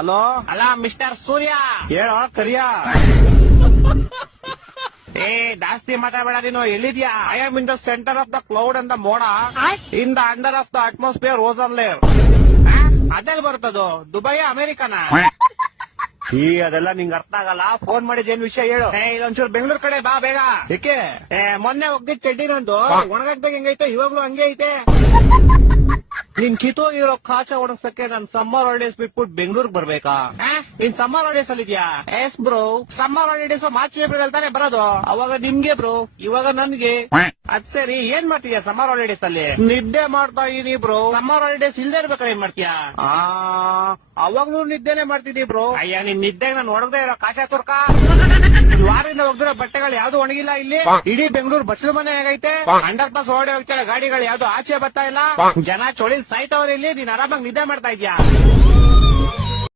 Hello ಅಲ್ಲ mister ಸೂರ್ಯ, ಹೇಳೋ ಕರಿಯ. ಏ ಜಾಸ್ತಿ ಮಾತಾಡಬೇಡ. ನೀನು ಎಲ್ಲಿದ್ಯಾ? I am in the centre of the cloud and the ಮೋಡ, in the under of the atmosphere ozone layer. ಅದೆಲ್ಲಿ ಬರ್ತದೋ? ದುಬೈ ಅಮೆರಿಕನ? ಈ ಅದೆಲ್ಲ ನಿಂಗ್ ಅರ್ಥ ಆಗಲ್ಲ. ಫೋನ್ ಮಾಡಿದ್ ಏನ್ ವಿಷಯ ಹೇಳು. ಇದೊಂಚೂರು ಬೆಂಗಳೂರು ಕಡೆ ಬಾ ಬೇಗ. ಏಕೆ? ಮೊನ್ನೆ ಹೋಗಿದ್ ಚಡ್ಡಿ ನಂದು ಒಣಗಾಕ್ದಾಗ ಹೆಂಗೈತೆ, ಇವಾಗ್ಲೂ ಹಂಗೆ ಐತೆ. ನಿನ್ ಕಿತ್ತೋಗಿರೋ ಕಾಚ ಒಣಗ್ಸಕ್ಕೆ ನನ್ ಸಮ್ಮರ್ ಹಾಲಿಡೇಸ್ ಬಿಟ್ಬಿಟ್ಟು ಬೆಂಗಳೂರಿಗೆ ಬರ್ಬೇಕಾ? ನೀನ್ ಸಮ್ಮರ್ ಹಾಲಿಡೇಸ್ ಅಲ್ಲಿ ಇದೆಯಾ? S bro. Summer holidays March April ತಾನೇ ಬರೋದು. ಅವಾಗ ನಿಮ್ಗೆ ಬ್ರೋ, ಇವಾಗ ನನ್ಗೆ. ಅದ್ ಸರಿ, ಏನ್ ಮಾಡ್ತೀಯ ಸಮ್ಮರ್ ಹಾಲಿಡೇಸ್ ಅಲ್ಲಿ? ನಿದ್ದೆ ಮಾಡ್ತಾ ಇದೀನಿ ಬ್ರೋ. ಸಮ್ಮರ್ ಹಾಲಿಡೇಸ್ ಇಲ್ದೇ ಇರ್ಬೇಕಾದ್ರೆ ಏನ್ ಮಾಡ್ತೀಯಾ? ಅವಾಗ್ಲೂ ನಿದ್ದೆನೆ ಮಾಡ್ತಿದೀನಿ ಬ್ರೋ. ಅಯ್ಯ, ನಿನ್ ನಿದ್ದೆಗೆ ನಾನು ಒಣಗದೆ ಇರೋ ಕಾಶ ತುರ್ಕ. ವಾರದಿಂದ ಹೋಗ್ದಿರೋ ಬಟ್ಟೆಗಳು ಯಾವ್ದು ಒಣಗಿಲ್ಲ ಇಲ್ಲಿ. ಇಡೀ ಬೆಂಗಳೂರು ಬಸ್ಲು ಮನೆ ಆಗೈತೆ. ಅಂಡರ್ ಪಾಸ್ ಓಡಿ ಹೋಗ್ತಾರೆ ಗಾಡಿಗಳು, ಯಾವ್ದು ಆಚೆ ಬರ್ತಾ ಇಲ್ಲ. ಜನ ಚೊಳಿ ಸಾಯ್ತವ್ರೆ ಇಲ್ಲಿ. ನೀನ್ ಆರಾಮಾಗಿ ನಿದ್ದೆ ಮಾಡ್ತಾ ಇದ್ಯಾ?